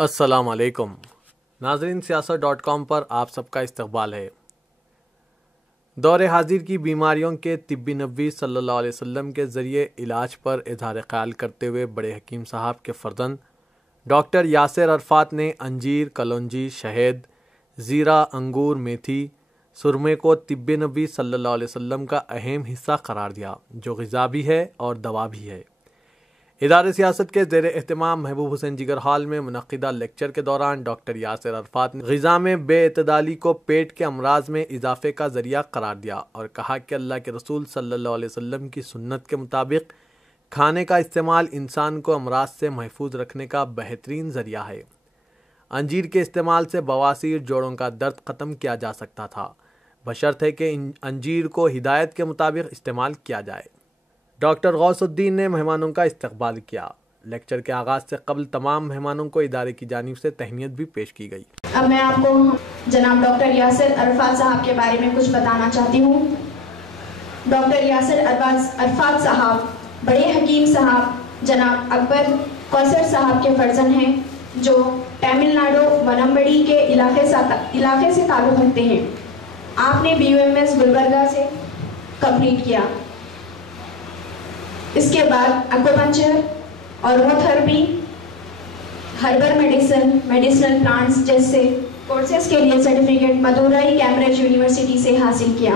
السلام علیکم ناظرین، سیاست.com پر آپ سب کا استقبال ہے۔ دور حاضر کی بیماریوں کے طبی نبوی صلی اللہ علیہ وسلم کے ذریعے علاج پر اظہار خیال کرتے ہوئے بڑے حکیم صاحب کے فرزند ڈاکٹر یاسر عرفات نے انجیر، کلونجی، شہد، زیرہ، انگور، میتھی، سرمے کو طب نبوی صلی اللہ علیہ وسلم کا اہم حصہ قرار دیا، جو غذا بھی ہے اور دوا بھی ہے۔ ادارہ سیاست کے زیر اہتمام محبوب حسین جگر ہال میں منعقدہ لیکچر کے دوران ڈاکٹر یاسر عرفات نے غذا میں بے اعتدالی کو پیٹ کے امراض میں اضافے کا ذریعہ قرار دیا اور کہا کہ اللہ کے رسول صلی اللہ علیہ وسلم کی سنت کے مطابق کھانے کا استعمال انسان کو امراض سے محفوظ رکھنے کا بہترین ذریعہ ہے۔ انجیر کے استعمال سے بواسیر، جوڑوں کا درد ختم کیا جا سکتا تھا، بشرط ہے کہ انجیر کو ہدایت کے مطابق استعمال کیا جائے۔ ڈاکٹر غوث الدین نے مہمانوں کا استقبال کیا۔ لیکچر کے آغاز سے قبل تمام مہمانوں کو ادارے کی جانب سے تہنیت بھی پیش کی گئی۔ اب میں آپ کو جناب ڈاکٹر یاسر عرفات صاحب کے بارے میں کچھ بتانا چاہتی ہوں۔ ڈاکٹر یاسر عرفات صاحب بڑے حکیم صاحب جناب اکبر کوثر صاحب کے فرزند ہیں، جو تمل ناڈو ونمبڑی کے علاقے سے تعلق رکھتے ہیں۔ آپ نے BUMS گلبرگہ سے کمپلیٹ کیا۔ اس کے بعد acupuncture, aromatherapy, herbal medicine, medicinal plants جیسے کورسز کے لیے سرٹیفکیٹ مدورائی کیمبرج یونیورسٹی سے حاصل کیا۔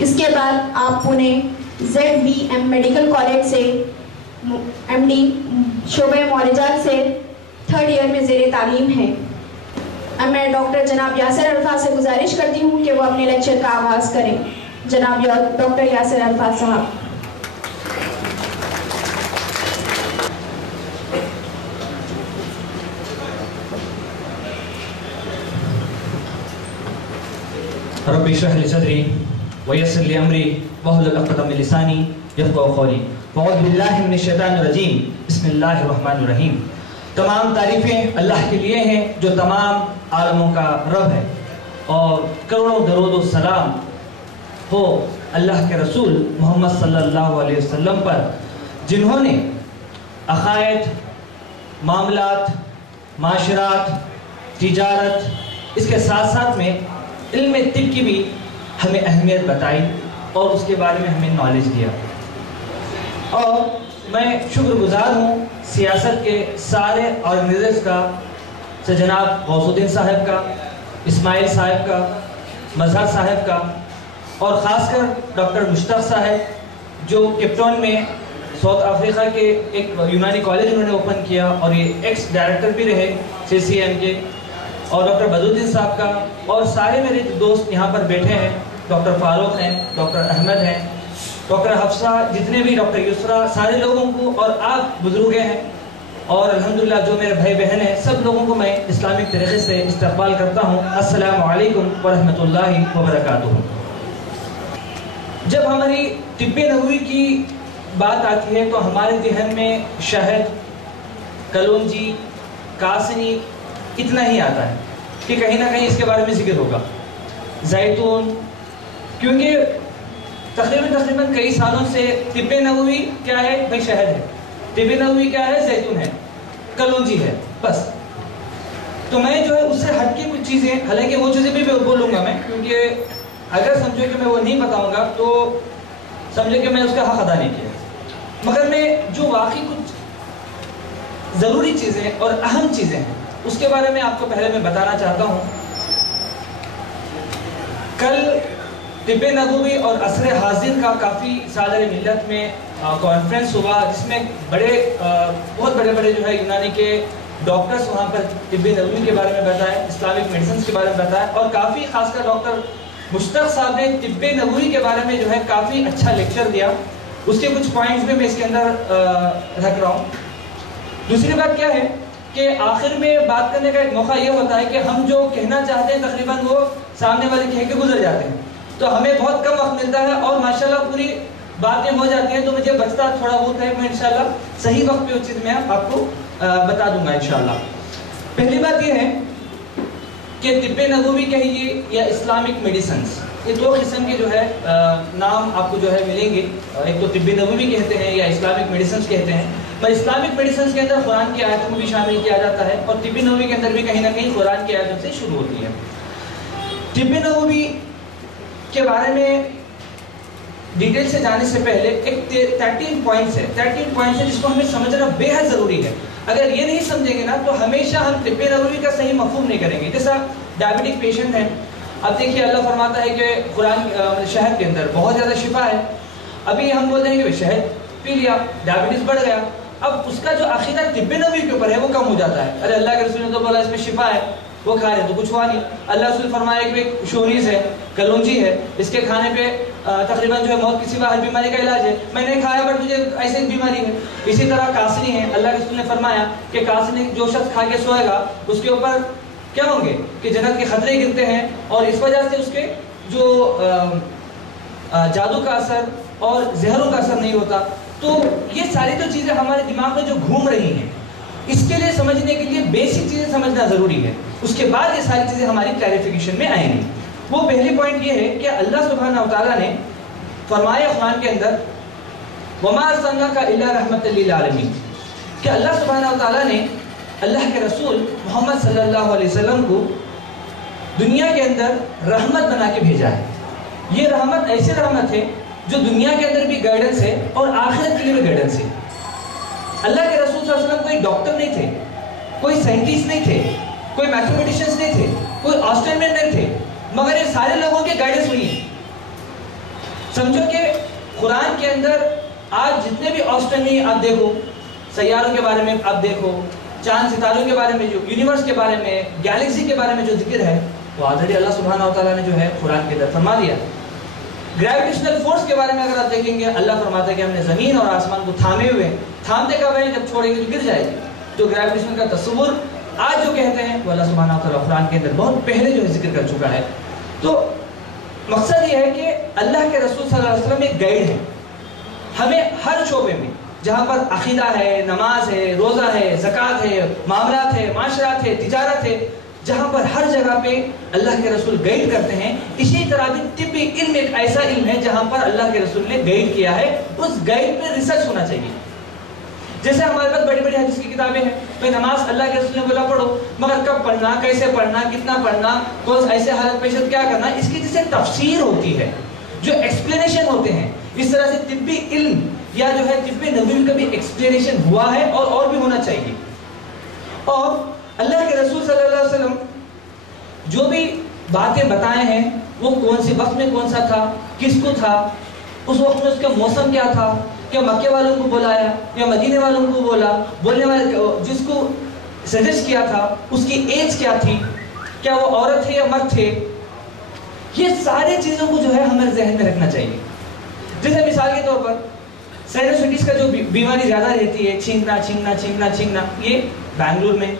اس کے بعد آپ پونے ZBM میڈیکل کالج سے MD شعبہ معالجات سے 3rd ایئر میں زیر تعلیم ہے۔ اب میں ڈاکٹر جناب یاسر عرفات سے گزارش کرتی ہوں کہ وہ اپنے لیکچر کا آغاز کریں۔ جناب ڈاکٹر یاسر عرفات صاحب۔ رب اشرح لي صدري ويسر لي امري واحلل عقدة من لساني يفقهوا قولي اعوذ باللہ من الشیطان الرجیم بسم اللہ الرحمن الرحیم۔ تمام تعریفیں اللہ کے لیے ہیں جو تمام عالموں کا رب ہے، اور کروڑوں درود و سلام ہو اللہ کے رسول محمد صلی اللہ علیہ وسلم پر، جنہوں نے عقائد، معاملات، معاشرات، تجارت، اس کے ساتھ ساتھ میں علم طب کی بھی ہمیں اہمیت بتائی اور اس کے بارے میں ہمیں نالج دیا۔ اور میں شکر گزار ہوں سیاست کے سارے آرگنائزرز کا، سے جناب غوث الدین صاحب کا، اسماعیل صاحب کا، مظہر صاحب کا، اور خاص کر ڈاکٹر مشتاق صاحب جو کیپ ٹاؤن میں ساؤتھ افریقہ کے ایک یونانی کالج انہوں نے اوپن کیا اور یہ ایکس ڈائریکٹر بھی رہے CCM کے، اور ڈاکٹر بدرالدین صاحب کا، اور سارے میرے دوست یہاں پر بیٹھے ہیں، ڈاکٹر فاروق ہیں، ڈاکٹر احمد ہیں، ڈاکٹر حفصہ، جتنے بھی ڈاکٹر یسرا، سارے لوگوں کو، اور آپ بزرگیں ہیں، اور الحمدللہ جو میرے بھائی بہن ہیں، سب لوگوں کو میں اسلامک طریقے سے استقبال کرتا ہوں۔ السلام علیکم ورحمۃ اللہ وبرکاتہ۔ جب ہماری طب نبوی کی بات آتی ہے تو ہمارے ذہن میں شہد، کلونجی، کاسنی اتنا ہی آتا ہے کہ کہیں نہ کہیں اس کے بارے میں ذکر ہوگا، زیتون، کیونکہ تقریباً کئی سالوں سے طب نبوی کیا ہے بھائی؟ شہد ہے۔ طب نبوی کیا ہے؟ زیتون ہے، کلونجی ہے، بس۔ تو میں جو ہے اس سے ہٹ کے کچھ چیزیں، حالانکہ وہ چیزیں بھی بولوں گا میں، کیونکہ اگر سمجھو کہ میں وہ نہیں بتاؤں گا تو سمجھے کہ میں اس کا حق ادا نہیں کیا، مگر میں جو واقعی کچھ ضروری چیزیں اور اہم چیزیں ہیں اس کے بارے میں آپ کو پہلے میں بتانا چاہتا ہوں۔ کل طب نبوی اور عصر حاضر کا کافی سالار ملت میں کانفرنس ہوا، جس میں بہت بڑے جو ہے یونانی کے ڈاکٹرز وہاں پر طب نبوی کے بارے میں بتائے، اسلامک میڈیسنز کے بارے میں بتائے، اور کافی خاص کر ڈاکٹر مشتاق صاحب نے طب نبوی کے بارے میں جو ہے کافی اچھا لیکچر دیا۔ اس کے کچھ پوائنٹس بھی میں اس کے اندر رکھ رہا ہوں۔ دوسری بات کیا ہے کہ آخر میں بات کرنے کا ایک موقع یہ ہوتا ہے کہ ہم جو کہنا چاہتے ہیں تقریباً وہ سامنے والے کہہ کے گزر جاتے ہیں، تو ہمیں بہت کم وقت ملتا ہے اور ماشاءاللہ پوری باتیں ہو جاتی ہیں، تو مجھے بچتا تھوڑا بہت ہے، میں انشاءاللہ صحیح وقت پہ وہ چیز میں آپ کو بتا دوں گا انشاءاللہ۔ پہلی بات یہ ہے کہ طب نبوی کہیے یا اسلامک میڈیسنز، یہ دو قسم کے جو ہے نام آپ کو جو ہے ملیں گے، ایک تو طب نبوی کہتے ہیں یا اسلامک میڈیسنز کہتے ہیں۔ اسلامک میڈیسنس کے اندر قرآن کی آیتوں کو بھی شامل کیا جاتا ہے، اور طب نبوی کے اندر بھی کہیں نہ کہیں قرآن کی آیتوں سے شروع ہوتی ہے۔ طب نبوی کے بارے میں ڈیٹیل سے جانے سے پہلے ایک 13 پوائنٹس ہے جس کو ہمیں سمجھنا بے حد ضروری ہے۔ اگر یہ نہیں سمجھیں گے نا تو ہمیشہ ہم طب نبوی کا صحیح مفہوم نہیں کریں گے۔ جیسا ڈائبٹک پیشنٹ ہے، اب دیکھیے اللہ فرماتا ہے کہ قرآن شہد کے اندر بہت زیادہ شفا ہے، ابھی ہم بول رہے ہیں کہ شہد پی لیا، ڈائبٹیز بڑھ گیا، اب اس کا جو عقیدہ طب نبوی کے اوپر ہے وہ کم ہو جاتا ہے۔ ارے اللہ کے رسول نے تو بولا اس میں شفا ہے، وہ کھا رہے تو کچھ ہوا نہیں۔ اللہ رسول فرمایا کہ شوریز ہے، کلونجی ہے، اس کے کھانے پہ تقریباً جو ہے موت کی سوا ہر بیماری کا علاج ہے، میں نے کھایا بٹ مجھے ایسے ہی بیماری ہے۔ اسی طرح کاسنی ہے، اللہ کے رسول نے فرمایا کہ کاسنی جو شخص کھا کے سوئے گا اس کے اوپر کیا ہوں گے کہ جنت کے خطرے گرتے ہیں، اور اس وجہ سے اس کے جو جادو کا اثر اور زہروں کا اثر نہیں ہوتا۔ تو یہ ساری جو چیزیں ہمارے دماغ میں جو گھوم رہی ہیں، اس کے لیے سمجھنے کے لیے بیسک چیزیں سمجھنا ضروری ہے، اس کے بعد یہ ساری چیزیں ہماری کلیریفیکیشن میں آئیں گی۔ وہ پہلی پوائنٹ یہ ہے کہ اللہ سبحانہ وتعالیٰ نے فرمایا قرآن کے اندر وَمَا أَرْسَلْنَاكَ إِلَّا رَحْمَةً لِّلْعَالَمِينَ، کہ اللہ سبحانہ وتعالیٰ نے اللہ کے رسول محمد صلی اللہ علیہ وسلم کو دنیا کے اندر رحمت بنا کے بھیجا ہے۔ یہ رحمت ایسی رحمت ہے جو دنیا کے اندر بھی گائیڈنس ہے اور آخرت کے لیے بھی گائیڈنس ہے۔ اللہ کے رسول صلی اللہ علیہ وسلم کوئی ڈاکٹر نہیں تھے، کوئی سائنٹسٹ نہیں تھے، کوئی میتھمیٹیشینس نہیں تھے، کوئی آسٹریلین نہیں تھے، مگر یہ سارے لوگوں کے گائیڈنس ہوئی ہے۔ سمجھو کہ قرآن کے اندر آج جتنے بھی آسٹریلین آپ دیکھو، سیاروں کے بارے میں آپ دیکھو، چاند ستاروں کے بارے میں، جو یونیورس کے بارے میں، گیلیکسی کے بارے میں جو ذکر ہے وہ آلریڈی اللہ سبحانہ وتعالیٰ نے جو ہے قرآن کے اندر فرما دیا۔ گریویٹیشنل فورس کے بارے میں اگر آپ دیکھیں گے، اللہ فرماتا ہے کہ ہم نے زمین اور آسمان کو تھامے ہوئے ہیں، تھامتے کب ہیں؟ جب چھوڑیں گے تو گر جائے گی۔ تو گریویٹیشن کا تصور آج جو کہتے ہیں وہ اللہ سبحانہ وتعالیٰ قرآن کے اندر بہت پہلے جو ہے ذکر کر چکا ہے۔ تو مقصد یہ ہے کہ اللہ کے رسول صلی اللہ علیہ وسلم ایک گائیڈ ہے، ہمیں ہر شعبے میں جہاں پر عقیدہ ہے، نماز ہے، روزہ ہے، زکوٰۃ ہے، معاملات ہے، معاشرات ہے، تجارت ہے، جہاں پر ہر جگہ پہ اللہ کے رسول گائیڈ کرتے ہیں۔ اسی طرح بھی طبی علم ایک ایسا علم ہے جہاں پر اللہ کے رسول نے گائیڈ کیا ہے، اس گائیڈ پہ ریسرچ ہونا چاہیے۔ جیسے ہمارے پاس بڑی بڑی حدیث کی کتابیں ہیں، بھائی نماز اللہ کے رسول نے بولا پڑھو، مگر کب پڑھنا، کیسے پڑھنا، کتنا پڑھنا، کون ایسے حالت پیش کیا کرنا، اس کی جیسے تفسیر ہوتی ہے، جو ایکسپلینیشن ہوتے ہیں، اس طرح سے طبی علم یا جو ہے طبی نبوی کا بھی ایکسپلینیشن ہوا ہے اور بھی ہونا چاہیے۔ اور اللہ کے رسول صلی اللہ علیہ وسلم جو بھی باتیں بتائے ہیں وہ کون سی وقت میں کون سا تھا، کس کو تھا، اس وقت میں اس کا موسم کیا تھا، کیا مکے والوں کو بلایا یا مدینے والوں کو بولا، بولنے والے جس کو سجیسٹ کیا تھا اس کی ایج کیا تھی، کیا وہ عورت تھے یا مرد تھے، یہ ساری چیزوں کو جو ہے ہمیں ذہن میں رکھنا چاہیے۔ جیسے مثال کے طور پر سائنوسائٹس کا جو بیماری زیادہ رہتی ہے، چھینکنا، یہ بنگلور میں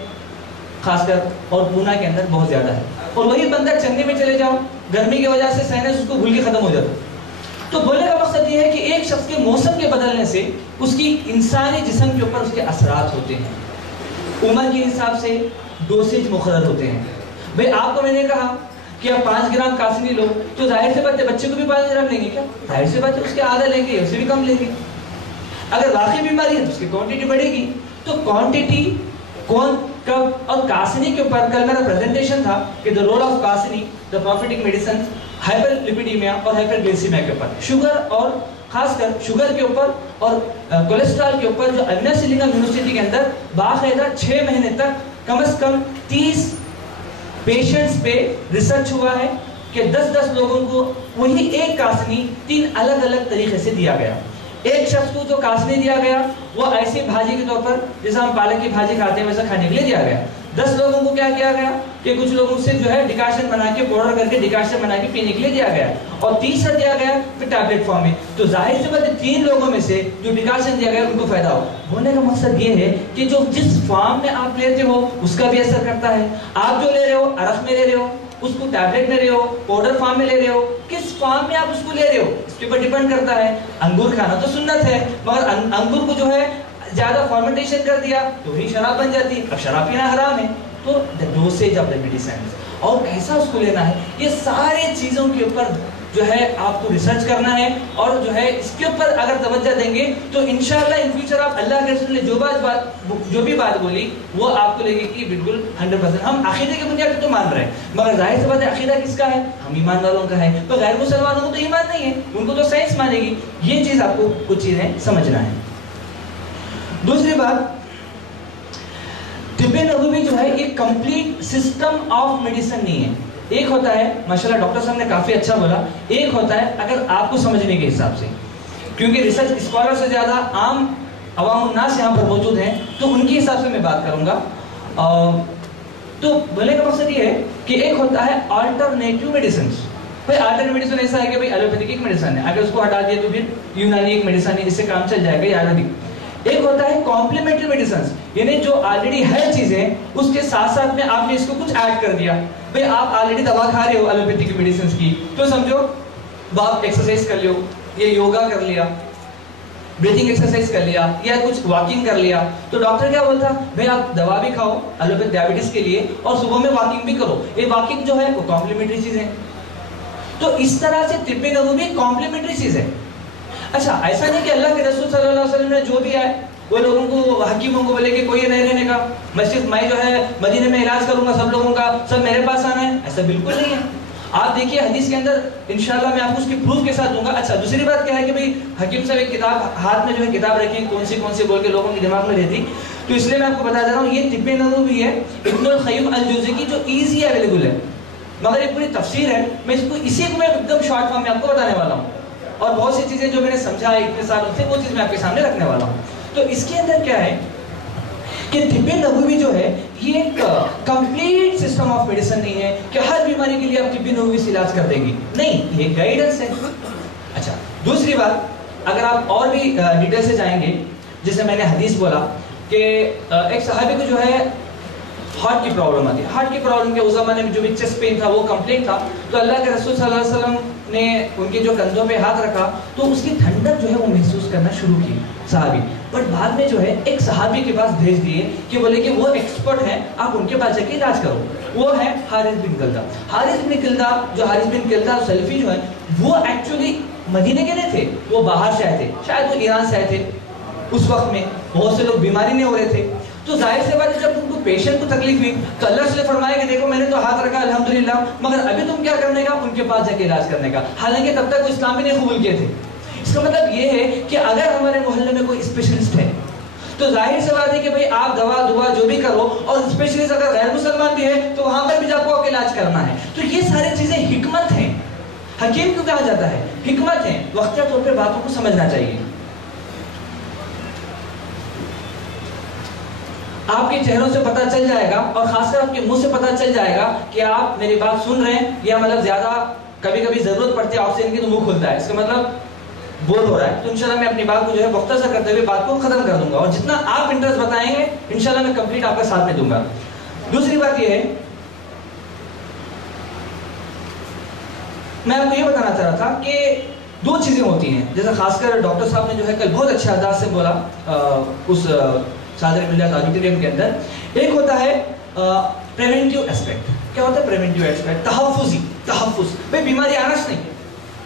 خاص کر اور پونا کے اندر بہت زیادہ ہے، اور وہی بندہ چنڈی میں چلے جاؤ، گرمی کی وجہ سے سائنس اس کو بھول کے ختم ہو جاتا ہے۔ تو بولنے کا مقصد یہ ہے کہ ایک شخص کے موسم کے بدلنے سے اس کی انسانی جسم کے اوپر اس کے اثرات ہوتے ہیں، عمر کے حساب سے ڈوسیج مقرر ہوتے ہیں۔ بھئی آپ کو میں نے کہا کہ آپ 5 گرام کاسنی لو، تو ظاہر سے بات ہے بچے کو بھی 5 گرام لیں گے کیا؟ ظاہر سے بات ہے اس کے آدھا لیں گے، اسے بھی کم لیں گے۔ اگر واقعی بیماری ہے تو اس کی کوانٹٹی بڑھے گی۔ تو کوانٹٹی کون کب، اور کاسنی کے اوپر کل میرا پریزنٹیشن تھا کہ the role of کاسنی the prophetic medicines hyperlipidaemia اور ہائپر گلیسیمیا کے اوپر، شوگر اور خاص کر شوگر کے اوپر اور کولیسٹرول کے اوپر، جو اگنا سلنگم یونیورسٹی کے اندر باقاعدہ 6 مہینے تک کم از کم 30 پیشنٹس پہ ریسرچ ہوا ہے کہ 10 لوگوں کو وہی ایک کاسنی 3 الگ الگ طریقے سے دیا گیا۔ ایک شخص کو جو کاسنی دیا گیا وہ ایسی بھاجی کے طور پر جیسا ہم پالک کی بھاجی کھاتے ہیں ویسا کھانے کے لیے دیا گیا۔ 10 لوگوں کو کیا کیا گیا کہ کچھ لوگوں سے جو ہے ڈیکاشن بنا کے پاؤڈر کر کے ڈیکاشن بنا کے پینے کے لیے دیا گیا، اور تیسرا دیا گیا پھر ٹیبلٹ فارم میں۔ تو ظاہر سی بات ہے 3 لوگوں میں سے جو ڈیکاشن دیا گیا ان کو فائدہ ہو۔ بولنے کا مقصد یہ ہے کہ جو جس فارم میں آپ لیتے ہو اس کا بھی اثر کرتا ہے۔ آپ جو لے رہے ہو عرق میں لے رہے ہو، اس کو ٹیبلٹ میں لے رہے ہو، پاؤڈر فارم میں لے رہے ہو، کس فارم میں آپ اس کو لے رہے ہو اس کے اوپر ڈیپینڈ کرتا ہے۔ انگور کھانا تو سنت ہے، مگر انگور کو جو ہے زیادہ فرمنٹیشن کر دیا تو وہی شراب بن جاتی ہے، اب شراب پینا حرام ہے۔ تو the dosage of the medicines اور کیسا اس کو لینا ہے، یہ سارے چیزوں کے اوپر جو ہے آپ کو ریسرچ کرنا ہے اور جو ہے اس کے اوپر اگر توجہ دیں گے تو انشاءاللہ ان فیوچر آپ اللہ کے رسول نے جو بھی بات بولی وہ آپ کو لگے کہ بالکل 100%. ہم عقیدے کی بنیاد پہ تو مان رہے ہیں مگر ظاہر سی بات ہے عقیدہ کس کا ہے؟ ہم ایمان والوں کا ہے. تو غیر مسلمانوں کو تو ایمان نہیں ہے, ان کو تو سائنس مانے گی. یہ چیز آپ کو کچھ چیزیں سمجھنا ہے. دوسری بات, طب نبوی جو ہے یہ کمپلیٹ سسٹم آف میڈیسن نہیں ہے. ایک ہوتا ہے, ماشاءاللہ ڈاکٹر صاحب نے کافی اچھا بولا, ایک ہوتا ہے اگر آپ کو سمجھنے کے حساب سے, کیونکہ ریسرچ اسکالر سے زیادہ عام عوام الناس یہاں پر موجود ہیں تو ان کے حساب سے میں بات کروں گا. تو بولنے کا مقصد یہ ہے کہ ایک ہوتا ہے آلٹرنیٹیو میڈیسنز. بھائی آلٹرنیٹیو میڈیسن ایسا ہے کہ بھائی ایلوپیتھک ایک میڈیسن ہے, اگر اس کو ہٹا دیا تو پھر یونانی ایک میڈیسن ہے, اس سے کام چل جائے گا, یا عربک. ایک ہوتا ہے کمپلیمنٹری میڈیسنز, یعنی جو آلریڈی ہے چیزیں اس کے ساتھ ساتھ میں آپ نے اس کو کچھ ایڈ کر دیا. بھئی آپ آلریڈی دوا کھا رہے ہو ایلوپیتھک میڈیسنز کی, تو سمجھو آپ ایکسرسائز کر لیو, یہ یوگا کر لیا, بریتھنگ ایکسرسائز کر لیا, یا کچھ واکنگ کر لیا. تو ڈاکٹر کیا بولتا, بھئی آپ دوا بھی کھاؤ ایلوپیتھک ڈائبٹیز کے لیے اور صبح میں واکنگ بھی کرو. یہ واکنگ جو ہے وہ کمپلیمنٹری چیز ہے. تو اس طرح سے طب نبوی کمپلیمنٹری چیز ہے. اچھا ایسا نہیں کہ اللہ کے رسول صلی اللہ علیہ وسلم نے جو بھی آئے وہ لوگوں کو, حکیموں کو بولے کہ کوئی نہیں رہنے کا, مسجد میں جو ہے مدینے میں علاج کروں گا سب لوگوں کا, سب میرے پاس آنا ہے. ایسا بالکل نہیں ہے. آپ دیکھیے حدیث کے اندر انشاءاللہ میں آپ کو اس کی پروف کے ساتھ دوں گا. اچھا دوسری بات کیا ہے کہ بھئی حکیم صاحب ایک کتاب ہاتھ میں جو ہے کتاب رکھی, کون سی بول کے لوگوں کے دماغ میں رہتی, تو اس لیے میں آپ کو بتا دے رہا ہوں یہ طب نبوی ہے ابن القیم الجوزی کی, جو ایزی اویلیبل ہے, مگر یہ پوری تفسیر ہے. میں اس کو اسی کو میں ایک دم شارٹ فارم میں آپ کو بتانے والا ہوں, اور بہت سی چیزیں جو میں نے سمجھا اتنے سالوں سے وہ چیز میں آپ کے سامنے رکھنے والا ہوں. تو اس کے اندر کیا ہے کہ طب نبوی جو ہے یہ ایک کمپلیٹ سسٹم آف میڈیسن نہیں ہے کہ ہر بیماری کے لیے آپ طب نبوی سے علاج کر دیں گی, نہیں, یہ گائیڈنس ہے. اچھا دوسری بات, اگر آپ اور بھی ڈیٹیل سے جائیں گے, جیسے میں نے حدیث بولا کہ ایک صحابی کو جو ہے ہارٹ کی پرابلم آتی ہے. ہارٹ کی پرابلم کے اس زمانے میں جو بھی چیسٹ پین تھا وہ کمپلیٹ تھا, تو اللہ کے رسول صلی اللہ علیہ وسلم نے ان کے جو کندھوں پہ ہاتھ رکھا تو اس کی ٹھنڈک جو ہے وہ محسوس کرنا شروع کی صحابی. بٹ بعد میں جو ہے ایک صحابی کے پاس بھیج دیے کہ بولے کہ وہ ایکسپرٹ ہیں, آپ ان کے پاس جا کے علاج کرو. وہ ہے حارث بن کلدہ. حارث بن کلدہ جو حارث بن کلدہ سلفی جو ہے وہ ایکچولی مدینے کے نہیں تھے, وہ باہر سے آئے تھے, شاید وہ ایران سے آئے تھے. اس وقت میں بہت سے لوگ بیماری نہیں ہو رہے تھے, تو ظاہر سے بات ہے جب ان کو پیشنٹ کو تکلیف ہوئی تو اللہ سے فرمایا کہ دیکھو میں نے تو ہاتھ رکھا الحمدللہ, مگر ابھی تم کیا کرنے کا, ان کے پاس جا کے علاج کرنے کا. حالانکہ تب تک وہ اسلام بھی نہیں قبول کیے تھے. اس کا مطلب یہ ہے کہ اگر ہمارے محلے میں کوئی اسپیشلسٹ ہے تو ظاہر سی بات ہے کہ بھئی آپ دوا جو بھی کرو, اور اسپیشلسٹ اگر غیر مسلمان بھی ہے تو وہاں پر بھی آپ کو علاج کرنا ہے. تو یہ ساری چیزیں حکمت ہیں. حکیم کیوں کہا جاتا ہے؟ حکمت ہے. وقتیہ طور پہ باتوں کو سمجھنا چاہیے. آپ کے چہروں سے پتہ چل جائے گا, اور خاص کر آپ کے منہ سے پتہ چل جائے گا کہ آپ میری بات سن رہے ہیں, یا مطلب زیادہ کبھی کبھی ضرورت پڑتی ہے آکسیجن کی تو منہ کھلتا ہے, اس کا مطلب بور ہو رہا ہے. تو انشاءاللہ میں اپنی بات کو جو ہے مختصر کرتے ہوئے بات کو ختم کر دوں گا, اور جتنا آپ انٹرسٹ بتائیں گے انشاءاللہ میں کمپلیٹ آپ کا ساتھ میں دوں گا. دوسری بات یہ ہے, میں آپ کو یہ بتانا چاہ رہا تھا کہ دو چیزیں ہوتی ہیں, جیسا خاص کر ڈاکٹر صاحب نے جو ہے کل بہت اچھے انداز سے بولا اس صادر ملیات آڈیٹوریم کے اندر. ایک ہوتا ہے پریونٹیو ایسپیکٹ. کیا ہوتا ہے پریونٹیو ایسپیکٹ؟ تحفظ. بھئی بیماری آنا نہیں,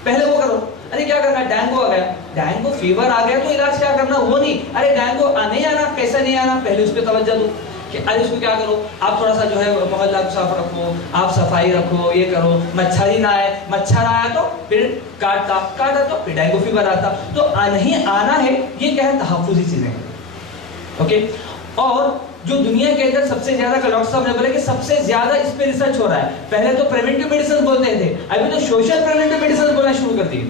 پہلے وہ کرو. ارے کیا کرنا ہے, ڈینگو آ گیا, ڈینگو فیور آ گیا تو علاج کیا کرنا, وہ نہیں, ارے ڈینگو نہیں آنا, کیسا نہیں آنا, پہلے اس پہ توجہ دو کہ ارے اس کو کیا کرو, آپ تھوڑا سا جو ہے محلہ کو صاف رکھو, آپ صفائی رکھو, یہ کرو, مچھر ہی نہ آئے, مچھر آیا تو پھر کاٹا تو پھر ڈینگو فیور آتا. تو نہیں آنا ہے, یہ کیا ہے, تحفظی چیزیں. اوکے. اور جو دنیا کے اندر سب سے زیادہ, ڈاکٹر صاحب نے بولا کہ سب سے زیادہ اس پہ ریسرچ ہو رہا ہے. پہلے تو پریونٹیو میڈیسن بولتے تھے, ابھی تو سوشل پریونٹیو میڈیسن بولنا شروع کر دیے.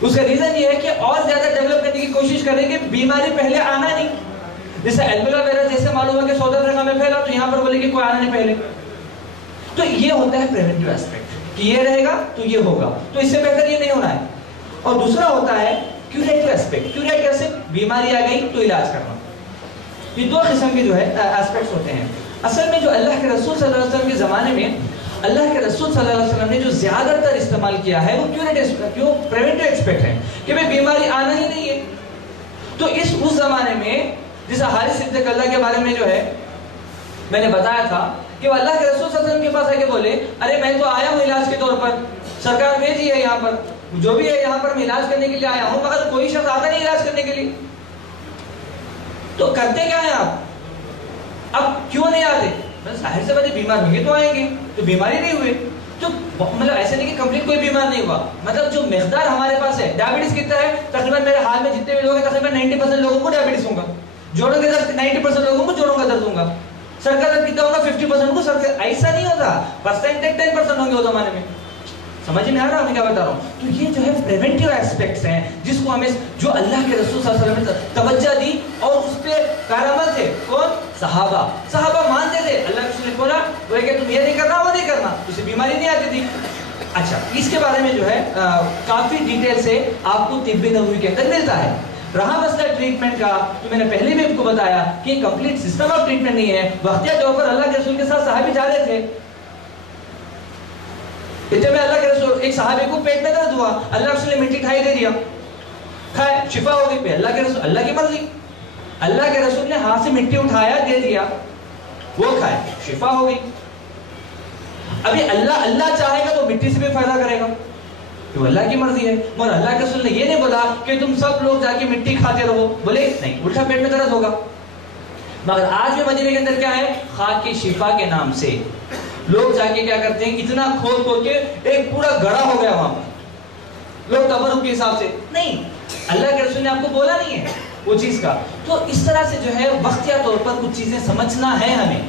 اس کا ریزن یہ ہے کہ اور زیادہ ڈیولپ کرنے کی کوشش کریں کہ بیماری پہلے آنا نہیں. جیسے ایبولا وائرس جیسے معلوم ہے کہ ساؤتھ افریقہ میں پھیلا, تو یہاں پر بولے کہ کوئی آنا نہیں پہلے. تو یہ ہوتا ہے پریونٹیو ایسپیکٹ کہ یہ رہے گا تو یہ ہوگا, تو اس سے بہتر یہ نہیں ہونا ہے. اور دوسرا ہوتا ہے کیوریٹیو ایسپیکٹ. کیوریٹیو ایسپیکٹ بیماری آ گئی تو علاج کرنا. یہ دو قسم کے جو ہے ایسپیکٹس ہوتے ہیں. اصل میں جو اللہ کے رسول صلی اللہ علیہ وسلم کے زمانے میں اللہ کے رسول صلی اللہ علیہ وسلم نے جو زیادہ تر استعمال کیا ہے وہ کیوریٹیو پریونٹیو ایسپیکٹ ہے کہ بھئی بیماری آنا ہی نہیں ہے. تو اس زمانے میں جیسا حارث بن کلدہ کے بارے میں جو ہے میں نے بتایا تھا کہ وہ اللہ کے رسول صلی اللہ علیہ وسلم کے پاس آ کے بولے, ارے میں تو آیا ہوں علاج کے طور پر, سرکار بھیجی ہے یہاں پر، جو بھی ہے یہاں پر میں علاج کرنے کے لیے آیا ہوں، مگر کوئی شخص آتا نہیں علاج کرنے کے لیے. تو کرتے کیا ہیں آپ؟ اب کیوں نہیں آتے؟ ظاہر سے بات ہے بیمار ہوں گے تو آئیں گے، تو بیماری نہیں ہوئے تو مطلب ایسے نہیں کہ کمپلیٹ کوئی بیمار نہیں ہوا، مطلب جو مقدار ہمارے پاس ہے. ڈائبٹیز کتنا ہے؟ تقریباً میرے حال میں جتنے بھی لوگ ہیں تقریباً 90% لوگوں کو ڈائبٹیز ہوگا. جوڑوں کے درد 90% لوگوں کو جوڑوں کا درد ہوگا. سر کا درد کتنا ہوگا؟ 50% کو. سر کا ایسا نہیں ہوتا، پرسنٹیج 10% ہوں گے اس زمانے میں. سمجھ میں آ رہا میں کیا بتا رہا ہوں؟ تو یہ جو ہے پریونٹیو ایسپیکٹس ہیں جس کو ہمیں، جو اللہ کے رسول صلی اللہ علیہ وسلم نے توجہ دی اور اس پہ کارآمد تھے. کون؟ صحابہ مانتے تھے. اللہ کے رسول نے بولا وہ کہ تم یہ نہیں کرنا وہ نہیں کرنا، اسے بیماری نہیں آتی تھی. اچھا، اس کے بارے میں جو ہے کافی ڈیٹیل سے آپ کو طب نبوی کے اندر ملتا ہے. رہا مسئلہ ٹریٹمنٹ کا، تو میں نے پہلے بھی آپ کو بتایا کہ کمپلیٹ سسٹم آف ٹریٹمنٹ نہیں ہے. وقتیہ طور پر اللہ کے رسول کے ساتھ صحابی جا رہے تھے. اتنے میں اللہ کے رسول، ایک صحابی کو پیٹ میں درد ہوا، اللہ کے رسول نے مٹی کھائی دے دیا، کھائے شفا ہو گئی. پہ اللہ کے رسول، اللہ کی مرضی، اللہ کے رسول نے ہاتھ سے مٹی اٹھایا دے دیا، وہ کھائے شفا ہو گئی. ابھی اللہ چاہے گا تو مٹی سے بھی فائدہ کرے گا، تو اللہ کی مرضی ہے. مگر اللہ کے رسول نے یہ نہیں بولا کہ تم سب لوگ جا کے مٹی کھاتے رہو، بولے نہیں، الٹا پیٹ میں درد ہوگا. مگر آج بھی مدینے کے اندر کیا ہے؟ خاک کی شفا کے نام سے لوگ جا کے کیا کرتے ہیں؟ اتنا کھول کے ایک پورا گڑھا ہو گیا وہاں پر، لوگ تبرک کے حساب سے. نہیں، اللہ کے رسول نے آپ کو بولا نہیں ہے وہ چیز کا. تو اس طرح سے جو ہے وقتیہ طور پر کچھ چیزیں سمجھنا ہے ہمیں.